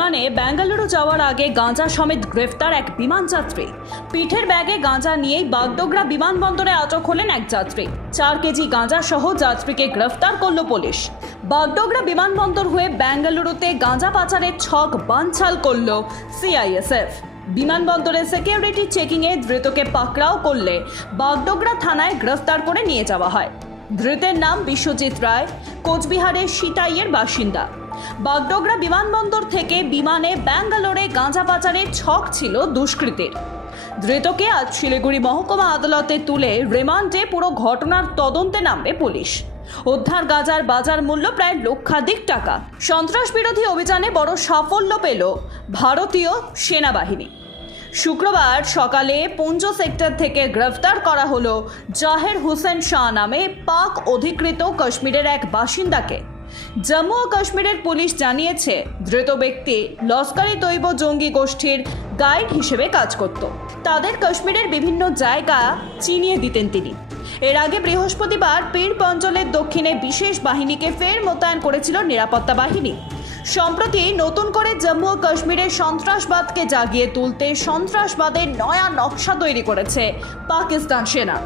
বিমানে বেঙ্গালুরু যাওয়ার আগে গাঁজা সমেত গ্রেফতার এক বিমান যাত্রী। পিঠের ব্যাগে গাঁজা নিয়েই বাগডোগরা বিমানবন্দরে আটক হলেন এক যাত্রী। চার কেজি গাঁজা সহ যাত্রীকে গ্রেফতার করল পুলিশ। বাগডোগরা বিমানবন্দর হয়ে বেঙ্গালুরুতে গাঁজা পাচারের ছক বানছাল করল সিআইএসএফ। বিমানবন্দরে সিকিউরিটি চেকিংয়ে ধৃতকে পাকড়াও করলে বাগডোগরা থানায় গ্রেফতার করে নিয়ে যাওয়া হয়। ধৃতের নাম বিশ্বজিৎ রায়। কোচবিহারের সিতাইয়ের বাসিন্দা। বাগডোগরা বিমানবন্দর থেকে বিমানে ব্যাঙ্গালোরে গাঁজা পাচারের ছক ছিল দুষ্কৃতের। ধৃতকে আজ শিলিগুড়ি মহকুমা আদালতে তুলে রিমান্ডে পুরো ঘটনার তদন্তে নামবে পুলিশ। উদ্ধার গাজার বাজার মূল্য প্রায় লক্ষাধিক টাকা। সন্ত্রাস বিরোধী অভিযানে বড় সাফল্য পেল ভারতীয় সেনাবাহিনী। শুক্রবার সকালে পুঞ্জ সেক্টর থেকে গ্রেফতার করা হলো জাহের হোসেন শাহ নামে পাক অধিকৃত কাশ্মীরের এক বাসিন্দাকে। জম্মু ও কাশ্মীরের পুলিশ জানিয়েছে, ধৃত ব্যক্তি লস্করি তৈব জঙ্গি গোষ্ঠীর গাইড হিসেবে কাজ করত। তাদের কাশ্মীরের বিভিন্ন জায়গা চিনিয়ে দিতেন তিনি। এর আগে বৃহস্পতিবার পীর পঞ্চলের দক্ষিণে বিশেষ বাহিনীকে ফের মোতায়েন করেছিল নিরাপত্তা বাহিনী। সম্প্রতি নতুন করে জম্মু ও কাশ্মীরের সন্ত্রাসবাদকে জাগিয়ে তুলতে সন্ত্রাসবাদের নয়া নকশা তৈরি করেছে পাকিস্তান সেনা।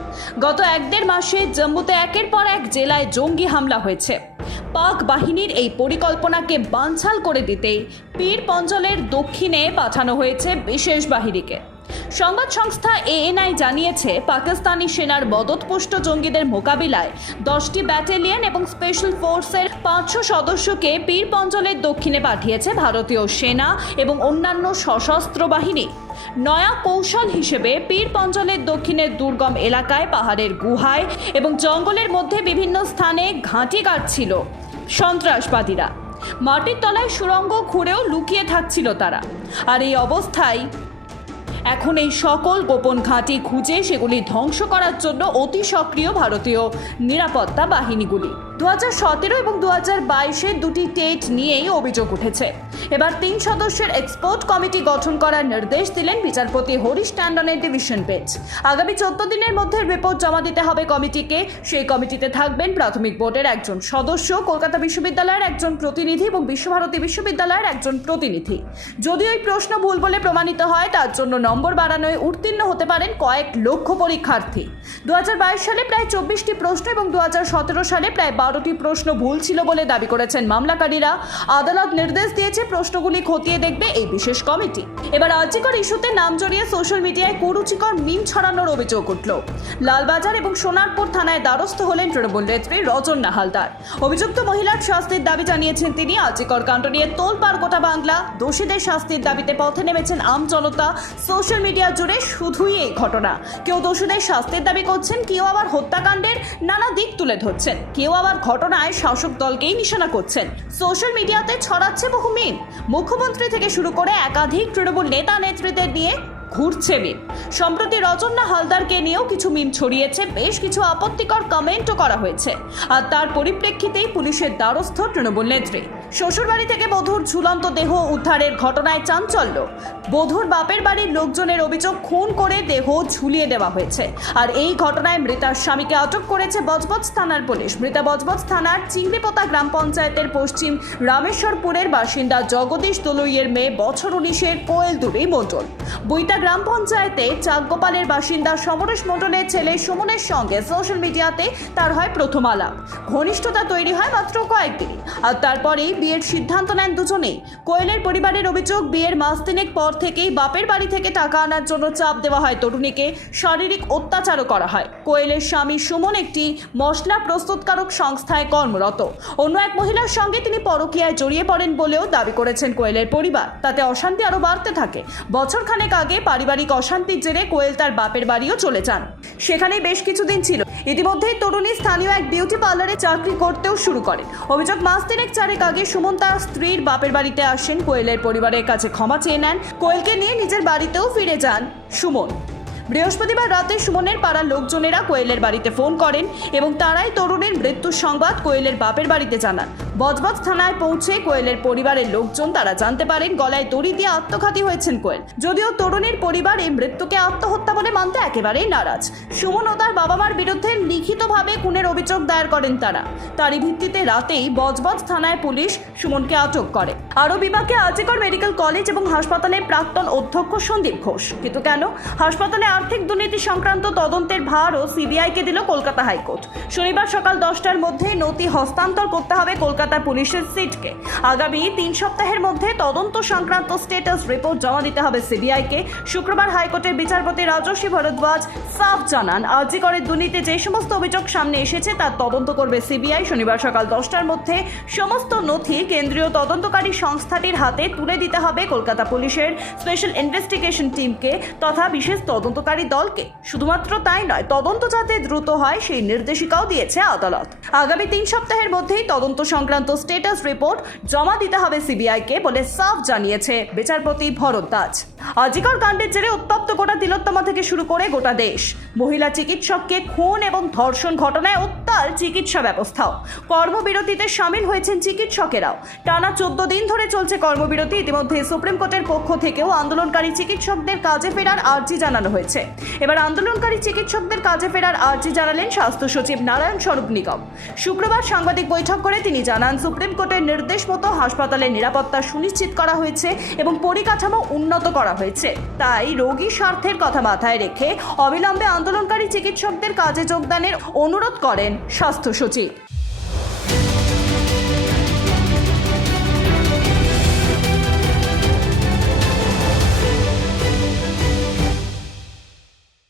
গত এক দেড় মাসে জম্মুতে একের পর এক জেলায় জঙ্গি হামলা হয়েছে। পাক বাহিনীর এই পরিকল্পনাকে বানছাল করে দিতেই পীর পঞ্চলের দক্ষিণে পাঠানো হয়েছে বিশেষ বাহিনীকে। সংবাদ সংস্থা এএনআই জানিয়েছে, পাকিস্তানি সেনার মদতপুষ্ট জঙ্গিদের মোকাবিলায় দশটি ব্যাটালিয়ন এবং স্পেশাল ফোর্সের পাঁচশো সদস্যকে পীর পঞ্চলের দক্ষিণে পাঠিয়েছে ভারতীয় সেনা এবং অন্যান্য সশস্ত্র বাহিনী। নয়া কৌশল হিসেবে পীর পঞ্চলের দক্ষিণের দুর্গম এলাকায় পাহাড়ের গুহায় এবং জঙ্গলের মধ্যে বিভিন্ন স্থানে ঘাঁটি কাটছিল। সন্ত্রাসবাদীরা। মাটির তলায় সুরঙ্গ খুঁড়েও লুকিয়ে থাকছিল তারা। আর এই অবস্থায় এখন এই সকল গোপন ঘাঁটি খুঁজে সেগুলি ধ্বংস করার জন্য অতি সক্রিয় ভারতীয় নিরাপত্তা বাহিনীগুলি। দু সতেরো এবং দু হাজার বাইশে দুটি টেট নিয়েই অভিযোগ উঠেছে। এবার তিন সদস্যের এক্সপোর্ট কমিটি গঠন করার নির্দেশ দিলেন বিচারপতি হরিশ ট্যান্ডনের ডিভিশন বেঞ্চ আগামী চোদ্দ দিনের মধ্যে রিপোর্ট জমা দিতে হবে কমিটিকে সেই কমিটিতে থাকবেন প্রাথমিক বোর্ডের একজন সদস্য, কলকাতা বিশ্ববিদ্যালয়ের একজন প্রতিনিধি এবং বিশ্বভারতী বিশ্ববিদ্যালয়ের একজন প্রতিনিধি। যদি ওই প্রশ্ন ভুল বলে প্রমাণিত হয়, তার জন্য নম্বর বাড়ানোয় উত্তীর্ণ হতে পারেন কয়েক লক্ষ পরীক্ষার্থী। দু হাজার বাইশ সালে প্রায় চব্বিশটি প্রশ্ন এবং দু হাজার সতেরো সালে প্রায় বারোটি প্রশ্ন ভুল ছিল বলে দাবি করেছেন মামলাকারীরা। আদালত নির্দেশ দিয়েছে প্রশ্নগুলি খতিয়ে দেখবে এই বিশেষ কমিটি। এবার আর্যিকর ইস্যুতে নাম জড়িয়ে সোশ্যাল মিডিয়ায় কুরুচিকর মিম ছড়ানোর অভিযোগ উঠল। লালবাজার এবং সোনারপুর থানায় দ্বারস্থ হলেন তৃণমূল নেত্রী রজন নাহালদার। অভিযুক্ত মহিলার শাস্তির দাবি জানিয়েছেন তিনি। আর্যিকর কাণ্ড নিয়ে তোলপাড় গোটা বাংলা। দোষীদের শাস্তির দাবিতে পথে নেমেছেন আম জনতা। সোশ্যাল মিডিয়া জুড়ে শুধুই এই ঘটনা। কেউ দোষীদের শাস্তির দাবি করছেন, কেউ আবার হত্যাকাণ্ডের নানা দিক তুলে ধরছেন। কেউ আবার ঘটনায় শাসক দলকেই নিশানা করছেন। সোশ্যাল মিডিয়াতে ছড়াচ্ছে বহু মিম। মুখ্যমন্ত্রী থেকে শুরু করে একাধিক তৃণমূল নেতা নেতৃত্বের নিয়ে ঘুরছে মিম। সম্প্রতি রচনা হালদারকে নিয়েও কিছু মিম ছড়িয়েছে, বেশ কিছু আপত্তিকর কমেন্টও করা হয়েছে। আর তার পরিপ্রেক্ষিতেই পুলিশের দ্বারস্থ তৃণমূল নেত্রী। শ্বশুরবাড়ি থেকে বধুর ঝুলন্ত দেহ উদ্ধারের ঘটনায় চাঞ্চল্য। বধুর বাপের বাড়ির লোকজনের অভিযোগ খুন করে দেহ ঝুলিয়ে দেওয়া হয়েছে। আর এই ঘটনায় মৃতার স্বামীকে আটক করেছে বজবজ থানার পুলিশ। মৃতা বজবজ থানার চিংড়িপোতা গ্রাম পঞ্চায়েতের পশ্চিম রামেশ্বরপুরের বাসিন্দা জগদীশ দলুইয়ের মেয়ে বছর উনিশের কোয়েল দুরি মণ্ডল। বইটা গ্রাম পঞ্চায়েতে চাকগোপালের বাসিন্দা সমরেশ মণ্ডলের ছেলে সুমনের সঙ্গে সোশ্যাল মিডিয়াতে তার হয় প্রথম আলাপ। ঘনিষ্ঠতা তৈরি হয় মাত্র কয়েকদিন। আর তারপরেই বিয়ের সিদ্ধান্ত নেন দুজনেই কোয়েলের পরিবারের অভিযোগ, বিয়ের মাস তিনেক পর থেকেই বাপের বাড়ি থেকে টাকা আনার জন্য চাপ দেওয়া হয় তরুণীকে। শারীরিক অত্যাচারও করা হয়। কোয়েলের স্বামী সুমন একটি মশলা প্রস্তুতকারক সংস্থায় কর্মরত। অন্য এক মহিলার সঙ্গে তিনি পরকীয়ায় জড়িয়ে পড়েন বলেও দাবি করেছেন কোয়েলের পরিবার। তাতে অশান্তি আরও বাড়তে থাকে। বছর খানেক আগে পারিবারিক অশান্তির জেরে কোয়েল তার বাপের বাড়িও চলে যান। সেখানেই বেশ কিছুদিন ছিল। ইতিমধ্যেই তরুণী স্থানীয় এক বিউটি পার্লারে চাকরি করতেও শুরু করেন। অভিযোগ, মাস তিনেক চারেক আগে সুমন তার স্ত্রীর বাপের বাড়িতে আসেন। কোয়েলের পরিবারের কাছে ক্ষমা চেয়ে নেন। কোয়েলকে নিয়ে নিজের বাড়িতেও ফিরে যান সুমন। বৃহস্পতিবার রাতে সুমনের পাড়ার লোকজনেরা কোয়েলের বাড়িতে ফোন করেন এবং তারাই তরুণের মৃত্যুর সংবাদ কোয়েলের বাপের বাড়িতে জানান। বজবজ থানায় পৌঁছে কোয়েলের পরিবারের লোকজন তারা জানতে পারেন গলায় দড়ি দিয়ে আত্মঘাতী হয়েছেন কোয়েল। যদিও তরুণীর পরিবার এই মৃত্যুকে আত্মহত্যা বলে মানতে একেবারেই নারাজ। সুমন ও তার বাবা মার বিরুদ্ধে লিখিতভাবে খুনের অভিযোগ দায়ের করেন তারা। তারই ভিত্তিতে রাতেই বজবজ থানায় পুলিশ সুমনকে আটক করে। আরও বিভাগে আজিকর মেডিকেল কলেজ এবং হাসপাতালের প্রাক্তন অধ্যক্ষ সন্দীপ ঘোষ। কিন্তু কেন? হাসপাতালে আর্থিক দুর্নীতি সংক্রান্ত তদন্তের ভারও সিবিআইকে দিল কলকাতা হাইকোর্ট। শনিবার সকাল দশটার মধ্যে নথি হস্তান্তর করতে হবে কলকাতা পুলিশের সিটকে। আগামী তিন সপ্তাহের মধ্যে তদন্ত সংক্রান্ত স্টেটাস রিপোর্ট জমা দিতে হবে সিবিআইকে। শুক্রবার হাইকোর্টের বিচারপতি রাজস্বী ভরদ্বাজ সাফ জানান আজিকরের দুর্নীতি যে সমস্ত অভিযোগ সামনে এসেছে তার তদন্ত করবে সিবিআই। শনিবার সকাল দশটার মধ্যে সমস্ত নথি কেন্দ্রীয় তদন্তকারী সংস্থাটির হাতে তুলে দিতে হবে কলকাতা পুলিশের স্পেশাল ইনভেস্টিগেশন টিমকে তথা বিশেষ তদন্তকারী দলকে। শুধুমাত্র তাই নয়, তদন্ত যাতে দ্রুত হয় সেই নির্দেশিকাও দিয়েছে আদালত। আগামী তিন সপ্তাহের মধ্যেই তদন্ত সংক্রান্ত স্টেটাস রিপোর্ট জমা দিতে হবে সিবিআইকে বলে সাফ জানিয়েছে বিচারপতি ভরদ্বাজ আজিকর কাণ্ডের জেরে উত্তপ্ত গোটা তিলোত্তমা থেকে শুরু করে গোটা দেশ। মহিলা চিকিৎসককে খুন এবং ধর্ষণ ঘটনায় উত্তাল চিকিৎসা ব্যবস্থাও। কর্মবিরতিতে সামিল হয়েছেন চিকিৎসকেরাও। টানা চোদ্দ দিন ধরে চলছে কর্মবিরতি। ইতিমধ্যে সুপ্রিম কোর্টের পক্ষ থেকেও আন্দোলনকারী চিকিৎসকদের কাজে ফেরার আর্জি জানানো হয়েছে। এবার আন্দোলনকারী চিকিৎসকদের কাজে ফেরার আর্জি জানালেন স্বাস্থ্য সচিব নারায়ণ স্বরূপ নিগম। শুক্রবার সাংবাদিক বৈঠক করে তিনি জানান, সুপ্রিম কোর্টের নির্দেশ মতো হাসপাতালের নিরাপত্তা সুনিশ্চিত করা হয়েছে এবং পরিকাঠামো উন্নত করা হয়েছে। তাই রোগী স্বার্থের কথা মাথায় রেখে অবিলম্বে আন্দোলনকারী চিকিৎসকদের কাজে যোগদানের অনুরোধ করেন। স্বাস্থ্য সচিব।